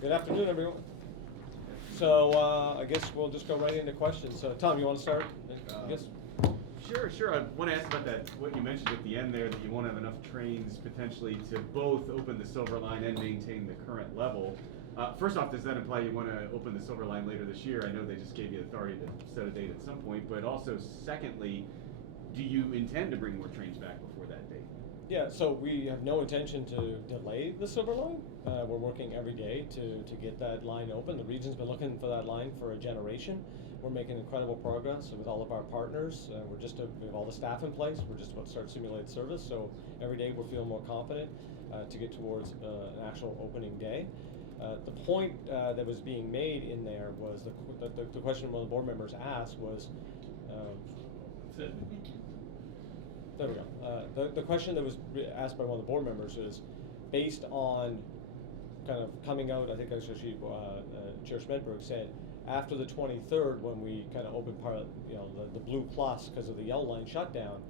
Good afternoon, everyone. So I guess we'll just go right into questions. So Tom, you want to start? Yes. Sure. I want to ask about that, what you mentioned at the end there, that you won't have enough trains potentially to both open the Silver Line and maintain the current level. First off, does that imply you want to open the Silver Line later this year? I know they just gave you authority to set a date at some point, but also secondly, do you intend to bring more trains back before that date? Yeah, so we have no intention to delay the Silver Line. We're working every day to get that line open. The region's been looking for that line for a generation. We're making incredible progress with all of our partners. We have all the staff in place. We're just about to start simulated service. So every day we're feeling more confident to get towards an actual opening day. The point that was being made in there was the question one of the board members asked was. There we go. The question that was asked by one of the board members is, based on kind of coming out, I think actually Chair Smedberg said, after the 23rd, when we kind of opened part of, the Blue Plus because of the yellow line shutdown,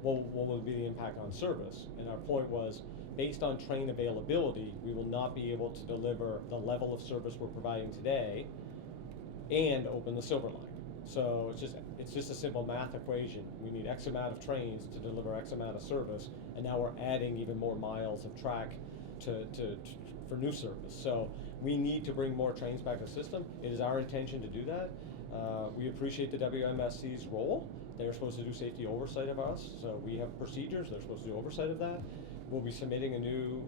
what will be the impact on service? And our point was, based on train availability, we will not be able to deliver the level of service we're providing today and open the Silver Line. So it's just a simple math equation. We need X amount of trains to deliver X amount of service, and now we're adding even more miles of track for new service. So we need to bring more trains back to the system. It is our intention to do that. We appreciate the WMSC's role. They're supposed to do safety oversight of us, so we have procedures. They're supposed to do oversight of that. We'll be submitting a new,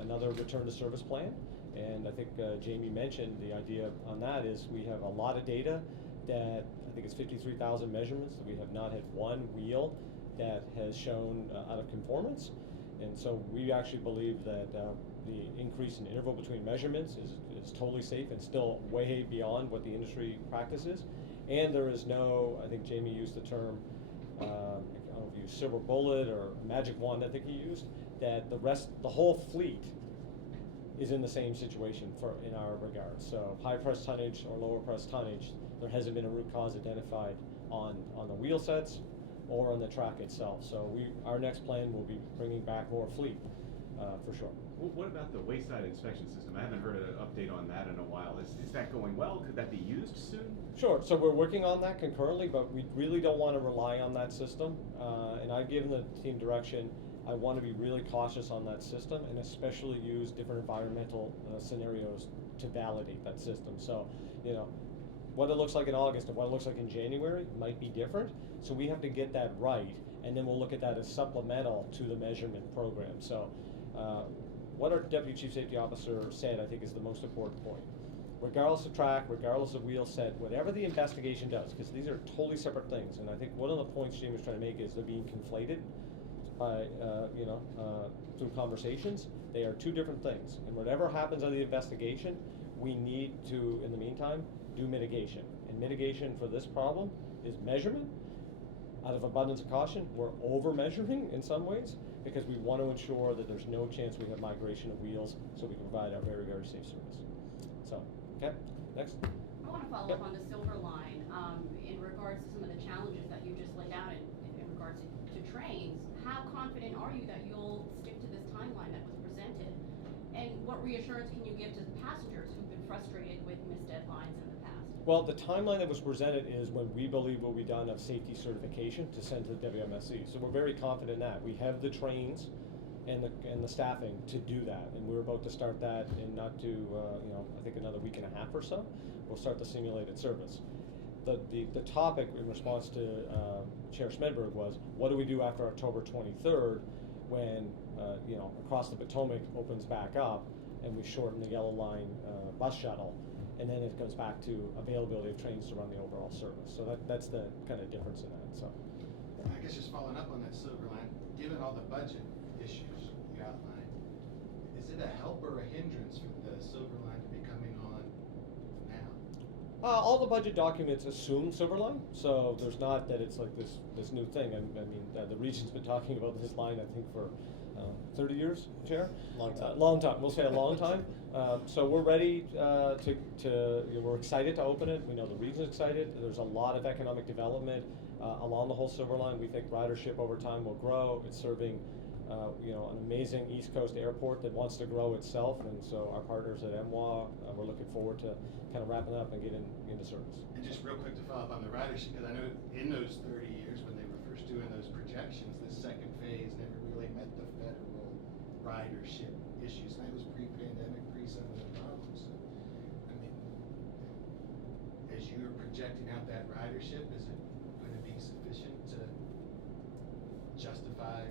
another return to service plan, and I think Jamie mentioned the idea on that is we have a lot of data that I think it's 53,000 measurements that we have not had one wheel that has shown out of conformance, and so we actually believe that the increase in interval between measurements is totally safe and still way beyond what the industry practices. And there is no, I think Jamie used the term, I don't know if you used silver bullet or magic wand, I think he used, that the whole fleet is in the same situation in our regard. So high press tonnage or lower press tonnage, there hasn't been a root cause identified on the wheel sets or on the track itself. So our next plan will be bringing back more fleet for sure. What about the wayside inspection system? I haven't heard an update on that in a while. Is that going well? Could that be used soon? Sure. So we're working on that concurrently, but we really don't want to rely on that system. And I've given the team direction. I want to be really cautious on that system and especially use different environmental scenarios to validate that system. So, what it looks like in August and what it looks like in January might be different. So we have to get that right, and then we'll look at that as supplemental to the measurement program. So what our Deputy Chief Safety Officer said, I think, is the most important point. Regardless of track, regardless of wheel set, whatever the investigation does, because these are totally separate things, and I think one of the points Jamie was trying to make is they're being conflated by, through conversations. They are two different things, and whatever happens on the investigation, we need to, in the meantime, do mitigation. And mitigation for this problem is measurement. Out of abundance of caution, we're over measuring in some ways because we want to ensure that there's no chance we have migration of wheels so we can provide our very, very safe service. So, okay, next. I want to follow up on the Silver Line in regards to some of the challenges that you just laid out in regards to trains. How confident are you that you'll stick to this timeline that was presented? And what reassurance can you give to the passengers who've been frustrated with missed deadlines in the past? Well, the timeline that was presented is when we believe will be done of safety certification to send to the WMSC. So we're very confident in that. We have the trains and the staffing to do that, and we're about to start that in not too, I think another week and a half or so. We'll start the simulated service. The topic in response to Chair Smedberg was, what do we do after October 23rd when across the Potomac opens back up and we shorten the Yellow Line bus shuttle, and then it goes back to availability of trains to run the overall service. So that's the kind of difference in that. So I guess just following up on that Silver Line, given all the budget issues you outlined, is it a help or a hindrance for the Silver Line to be coming on now? All the budget documents assume Silver Line, so there's not that it's like this new thing. I mean, the region's been talking about this line, I think, for 30 years, Chair? Long time. Long time. We'll say a long time. So we're ready we're excited to open it. We know the region's excited. There's a lot of economic development along the whole Silver Line. We think ridership over time will grow. It's serving an amazing East Coast airport that wants to grow itself, and so our partners at MWA, we're looking forward to kind of wrapping up and getting into service. And just real quick to follow up on the ridership, because I know in those 30 years when they were first doing those projections, the second phase never really met the federal ridership issues. And that was pre-pandemic, pre some of the problems. So, I mean, as you're projecting out that ridership, is it going to be sufficient to justify?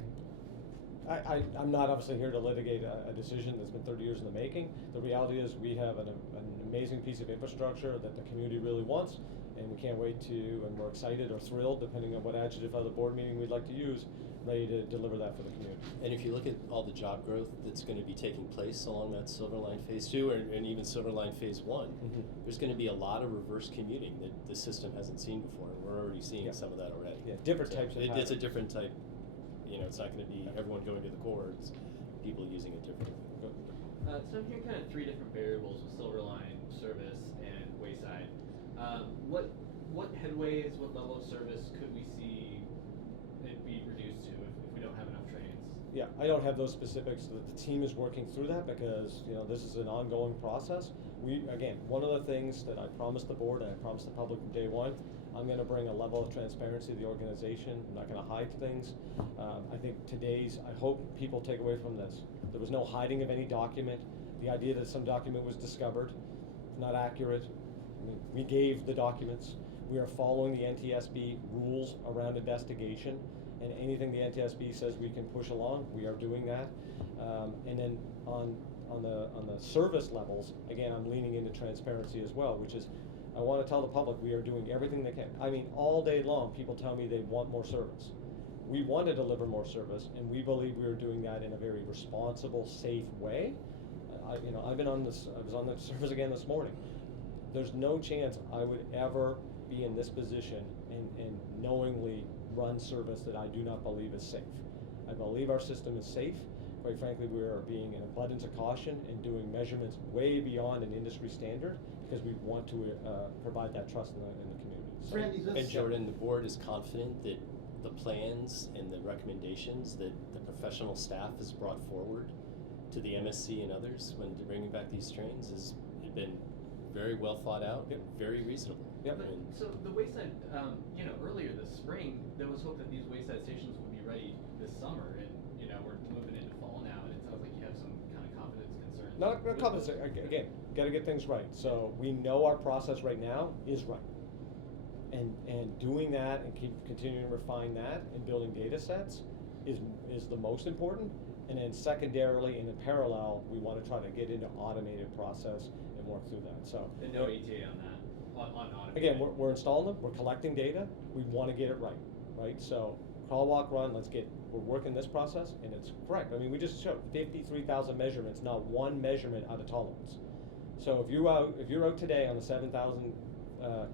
I'm not obviously here to litigate a decision that's been 30 years in the making. The reality is we have an amazing piece of infrastructure that the community really wants, and we can't wait to, and we're excited or thrilled, depending on what adjective of the board meeting we'd like to use, ready to deliver that for the community. And if you look at all the job growth that's going to be taking place along that Silver Line Phase 2 and even Silver Line Phase 1, there's going to be a lot of reverse commuting that the system hasn't seen before, and we're already seeing some of that already. Yeah, different So types of it's a habits. different type. It's not going to be everyone going to the core. It's people using it differently. So I'm hearing kind of three different variables with Silver Line, service, and Wayside. What headways, what level of service could we see it be reduced to if we don't have enough trains? Yeah, I don't have those specifics. The team is working through that because this is an ongoing process. One of the things that I promised the board and I promised the public from day one, I'm going to bring a level of transparency to the organization. I'm not going to hide things. I think I hope people take away from this. There was no hiding of any document. The idea that some document was discovered, not accurate. I mean, we gave the documents. We are following the NTSB rules around investigation, and anything the NTSB says we can push along, we are doing that. And then on the service levels, again, I'm leaning into transparency as well, which is I want to tell the public we are doing everything they can. I mean, all day long, people tell me they want more service. We want to deliver more service, and we believe we are doing that in a very responsible, safe way. I've been on this. I was on the service again this morning. There's no chance I would ever be in this position and knowingly run service that I do not believe is safe. I believe our system is safe. Quite frankly, we are being an abundance of caution and doing measurements way beyond an industry standard because we want to provide that trust in the community. So, Randy, And Jordan, the board is confident that the plans and the recommendations that the professional staff has brought forward to the MSC and others when bringing back these trains has been very well thought out, very reasonable. Yep. But, so the Wayside, earlier this spring, there was hope that these Wayside stations would be ready this summer, and we're moving into fall now, and it sounds like you have some kind of confidence concerns. Not confidence. Again, got to get things right. So we know our process right now is right, and doing that and continuing to refine that and building data sets is the most important. And then secondarily and in parallel, we want to try to get into automated process and work through that. So And no ETA on that, on automated. again, we're installing them. We're collecting data. We want to get it right? So crawl, walk, run. We're working this process, and it's correct. I mean, we just showed 53,000 measurements, not one measurement out of tolerance. So if you're out today on a 7,000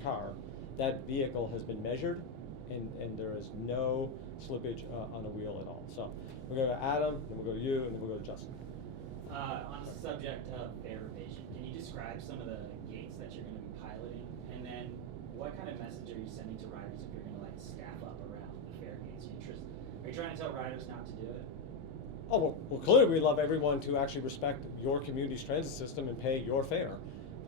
car, that vehicle has been measured, and there is no slippage on the wheel at all. So we're going to go to Adam, then we'll go to you, and then we'll go to Justin. On the subject of fare revision, can you describe some of the gates that you're going to be piloting? And then what kind of message are you sending to riders if you're going to staff up around the fare gates? Are you trying to tell riders not to do it? Oh, well, clearly we love everyone to actually respect your community's transit system and pay your fare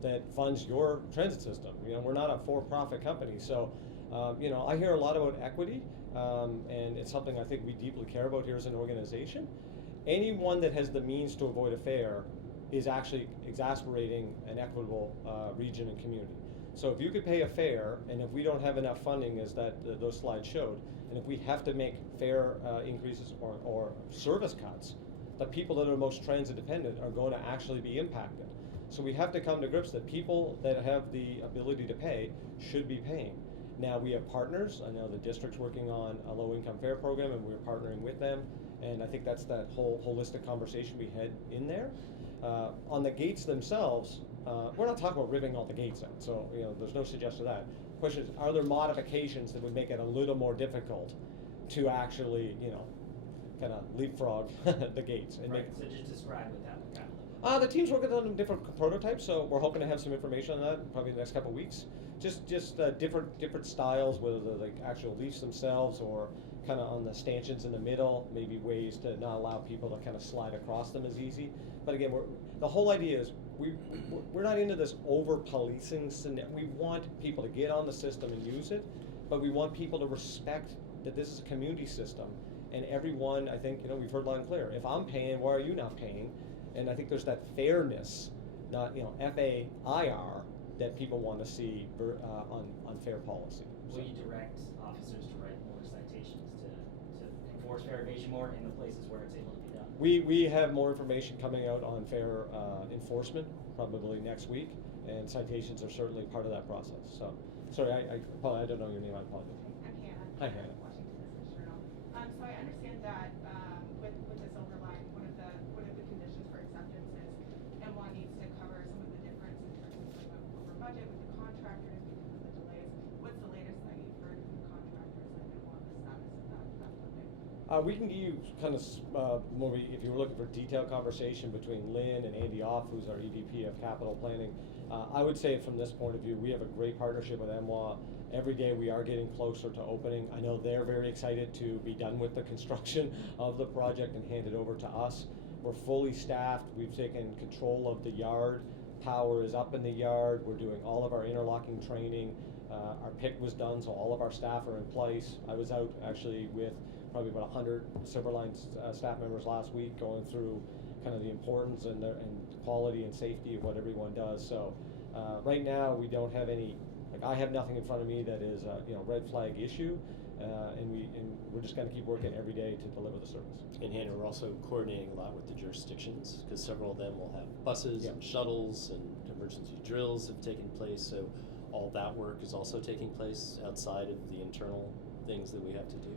that funds your transit system. We're not a for-profit company. So, I hear a lot about equity, and it's something I think we deeply care about here as an organization. Anyone that has the means to avoid a fare is actually exasperating an equitable region and community. So if you could pay a fare, and if we don't have enough funding, as those slides showed, and if we have to make fare increases or service cuts, the people that are most transit dependent are going to actually be impacted. So we have to come to grips that people that have the ability to pay should be paying. Now we have partners. I know the district's working on a low-income fare program, and we're partnering with them. And I think that's that whole holistic conversation we had in there. On the gates themselves, we're not talking about ripping all the gates out, so there's no suggestion of that. The question is, are there modifications that would make it a little more difficult to actually, kind of leapfrog the gates and Right, make? so just describe what that would kind of look like. The team's working on different prototypes, so we're hoping to have some information on that probably in the next couple of weeks. Just different styles, whether they're actual leafs themselves or kind of on the stanchions in the middle, maybe ways to not allow people to kind of slide across them as easy. But again, the whole idea is we're not into this over-policing scenario. We want people to get on the system and use it, but we want people to respect that this is a community system. And everyone, I think, we've heard loud and clear, if I'm paying, why are you not paying? And I think there's that fairness, not, FAIR, that people want to see on fair policy. Will you direct officers to write more citations to enforce fair evasion more in the places where it's able to be done? We have more information coming out on fair enforcement probably next week, and citations are certainly part of that process. So, sorry, Paul, I don't know your name. I apologize. I'm Hannah. Hi, Hannah. Washington Business Journal. So I understand that with the Silver Line, one of the conditions for acceptance is M1 needs to cover some of the difference in terms of going over budget with the contractors because of the delays. What's the latest that you've heard from the contractors and what the status of that funding? We can give you kind of more, if you were looking for detailed conversation between Lynn and Andy Off, who's our EVP of Capital Planning. I would say from this point of view, we have a great partnership with MWA. Every day we are getting closer to opening. I know they're very excited to be done with the construction of the project and hand it over to us. We're fully staffed. We've taken control of the yard. Power is up in the yard. We're doing all of our interlocking training. Our pick was done, so all of our staff are in place. I was out actually with probably about 100 Silverline staff members last week going through kind of the importance and quality and safety of what everyone does. So right now we don't have any, I have nothing in front of me that is a red flag issue, and we're just going to keep working every day to deliver the service. And Hannah, we're also coordinating a lot with the jurisdictions because several of them will have buses and shuttles, and emergency drills have taken place. So all that work is also taking place outside of the internal things that we have to do.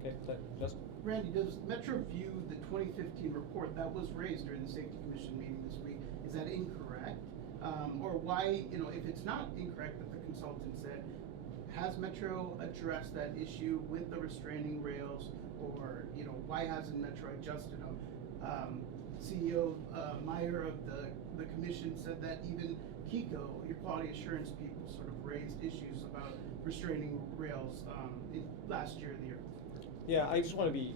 Okay, Justin? Randy, does Metro view the 2015 report that was raised during the Safety Commission meeting this week? Is that incorrect? Or why, if it's not incorrect that the consultant said, has Metro addressed that issue with the restraining rails, or why hasn't Metro adjusted them? CEO Meyer of the commission said that even Kiko, your quality assurance people, sort of raised issues about restraining rails last year or the year before. Yeah, I just want to be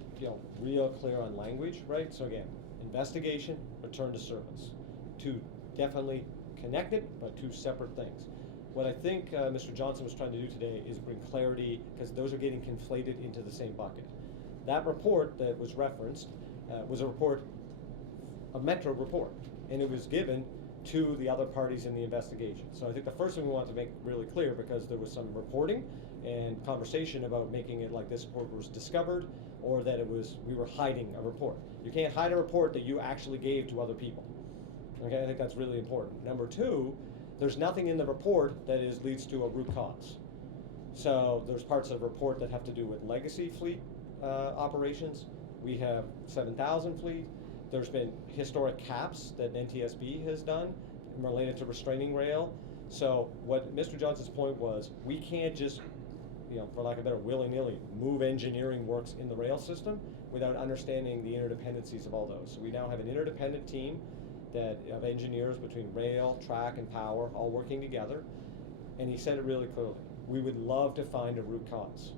real clear on language, right? So again, investigation, return to service. Two definitely connected, but two separate things. What I think Mr. Johnson was trying to do today is bring clarity, because those are getting conflated into the same bucket. That report that was referenced was a Metro report, and it was given to the other parties in the investigation. So I think the first thing we want to make really clear, because there was some reporting and conversation about making it like this report was discovered, or that we were hiding a report. You can't hide a report that you actually gave to other people. Okay, I think that's really important. Number two, there's nothing in the report that leads to a root cause. So there's parts of the report that have to do with legacy fleet operations. We have 7,000 fleet. There's been historic caps that NTSB has done related to restraining rail. So what Mr. Johnson's point was, we can't just, for lack of a better, willy-nilly move engineering works in the rail system without understanding the interdependencies of all those. So we now have an interdependent team of engineers between rail, track, and power all working together. And he said it really clearly. We would love to find a root cause.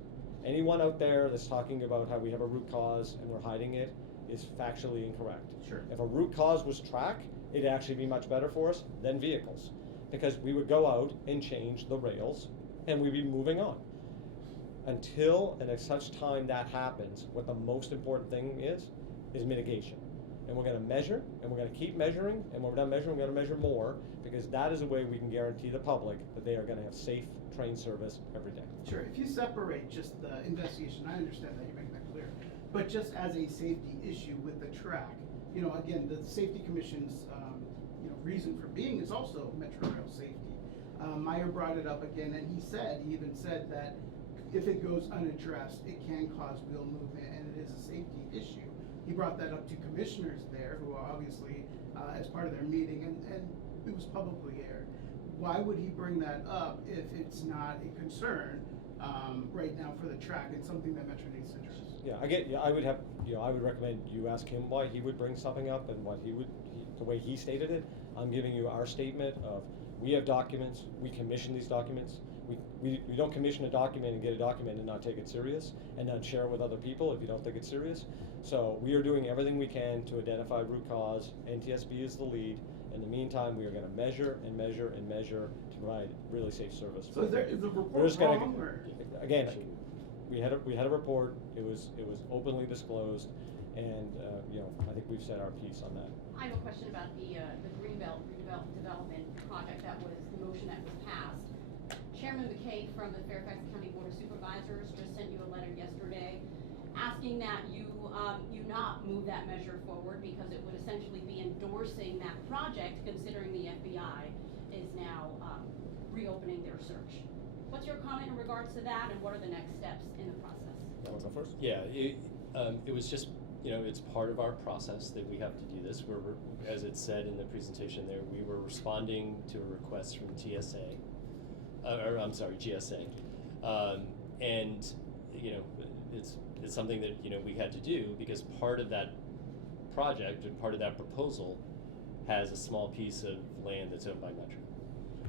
Anyone out there that's talking about how we have a root cause and we're hiding it is factually incorrect. Sure. If a root cause was track, it'd actually be much better for us than vehicles, because we would go out and change the rails and we'd be moving on. Until and at such time that happens, what the most important thing is mitigation. And we're going to measure, and we're going to keep measuring, and when we're done measuring, we're going to measure more, because that is a way we can guarantee the public that they are going to have safe train service every day. Sure, if you separate just the investigation, I understand that, you make that clear, but just as a safety issue with the track, again, the Safety Commission's reason for being is also Metro Rail safety. Meyer brought it up again, and he even said that if it goes unaddressed, it can cause wheel movement, and it is a safety issue. He brought that up to commissioners there, who are obviously as part of their meeting, and it was publicly aired. Why would he bring that up if it's not a concern right now for the track and something that Metro needs to address? Yeah, I would recommend you ask him why he would bring something up and the way he stated it. I'm giving you our statement of, we have documents, we commission these documents, we don't commission a document and get a document and not take it serious, and not share it with other people if you don't think it's serious. So we are doing everything we can to identify root cause. NTSB is the lead. In the meantime, we are gonna measure and measure and measure to provide really safe service. So is the We're report just gonna- wrong, or? Again, we had a report, it was openly disclosed, and, I think we've said our piece on that. I have a question about the Greenbelt redevelopment project that was, the motion that was passed. Chairman McKay from the Fairfax County Board of Supervisors just sent you a letter yesterday asking that you not move that measure forward because it would essentially be endorsing that project, considering the FBI is now reopening their search. What's your comment in regards to that, and what are the next steps in the process? You wanna go first? Yeah, it was just, it's part of our process that we have to do this. As it said in the presentation there, we were responding to a request from TSA, GSA. And, it's something that, we had to do because part of that project and part of that proposal has a small piece of land that's owned by Metro.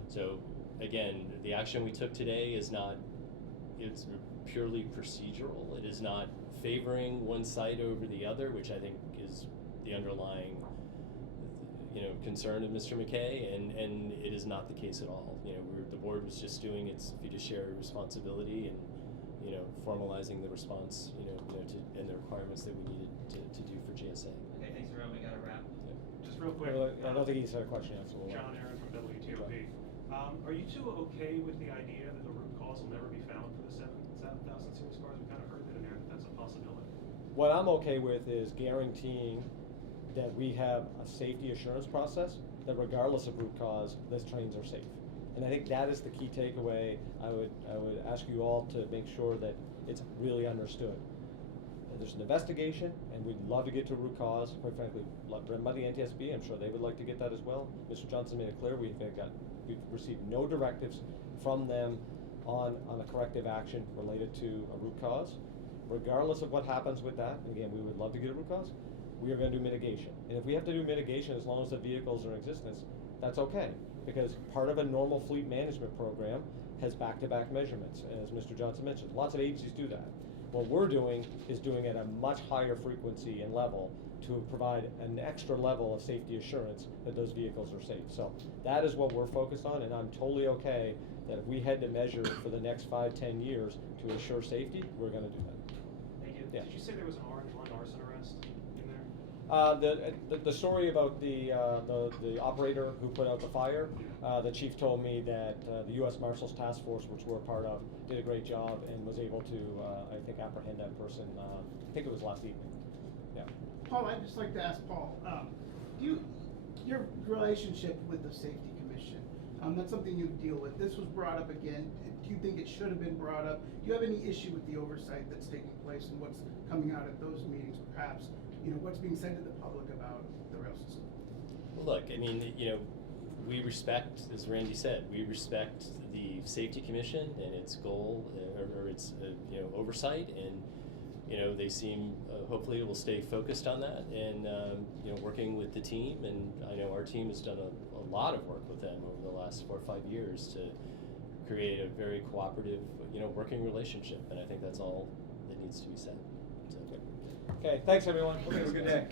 So again, the action we took today is not, it's purely procedural. It is not favoring one side over the other, which I think is the underlying, concern of Mr. McKay, and it is not the case at all. The board was just doing its fiduciary responsibility and, formalizing the response, and the requirements that we needed to do for GSA. Okay, thanks everyone, we gotta wrap. Just real quick. I don't think he's had a question yet, so we'll. John Aaron from WTOP. Are you two okay with the idea that the root cause will never be found for the 7,000 series cars? We kind of heard that in there, that that's a possibility. What I'm okay with is guaranteeing that we have a safety assurance process that regardless of root cause, those trains are safe. And I think that is the key takeaway. I would ask you all to make sure that it's really understood. There's an investigation, and we'd love to get to root cause. Quite frankly, run by the NTSB, I'm sure they would like to get that as well. Mr. Johnson made it clear we've received no directives from them on a corrective action related to a root cause. Regardless of what happens with that, and again, we would love to get a root cause, we are going to do mitigation. And if we have to do mitigation as long as the vehicles are in existence, that's okay. Because part of a normal fleet management program has back-to-back measurements, as Mr. Johnson mentioned. Lots of agencies do that. What we're doing is doing at a much higher frequency and level to provide an extra level of safety assurance that those vehicles are safe. So that is what we're focused on, and I'm totally okay that if we had to measure for the next 5-10 years to assure safety, we're going to do that. Thank you. Yeah. Did you say there was an orange one arson arrest in there? The story about the operator who put out the fire, the chief told me that the U.S. Marshals Task Force, which we're a part of, did a great job and was able to, I think, apprehend that person. I think it was last evening. Yeah. Paul, I'd just like to ask Paul, your relationship with the Safety Commission, that's something you deal with. This was brought up again. Do you think it should have been brought up? Do you have any issue with the oversight that's taking place and what's coming out at those meetings, perhaps? What's being said to the public about the rail system? Well, look, I mean, we respect, as Randy said, we respect the Safety Commission and its goal or its oversight, and they seem hopefully will stay focused on that and working with the team, and I know our team has done a lot of work with them over the last 4 or 5 years to create a very cooperative working relationship, and I think that's all that needs to be said. So. Okay, thanks everyone. Hope you have a good day.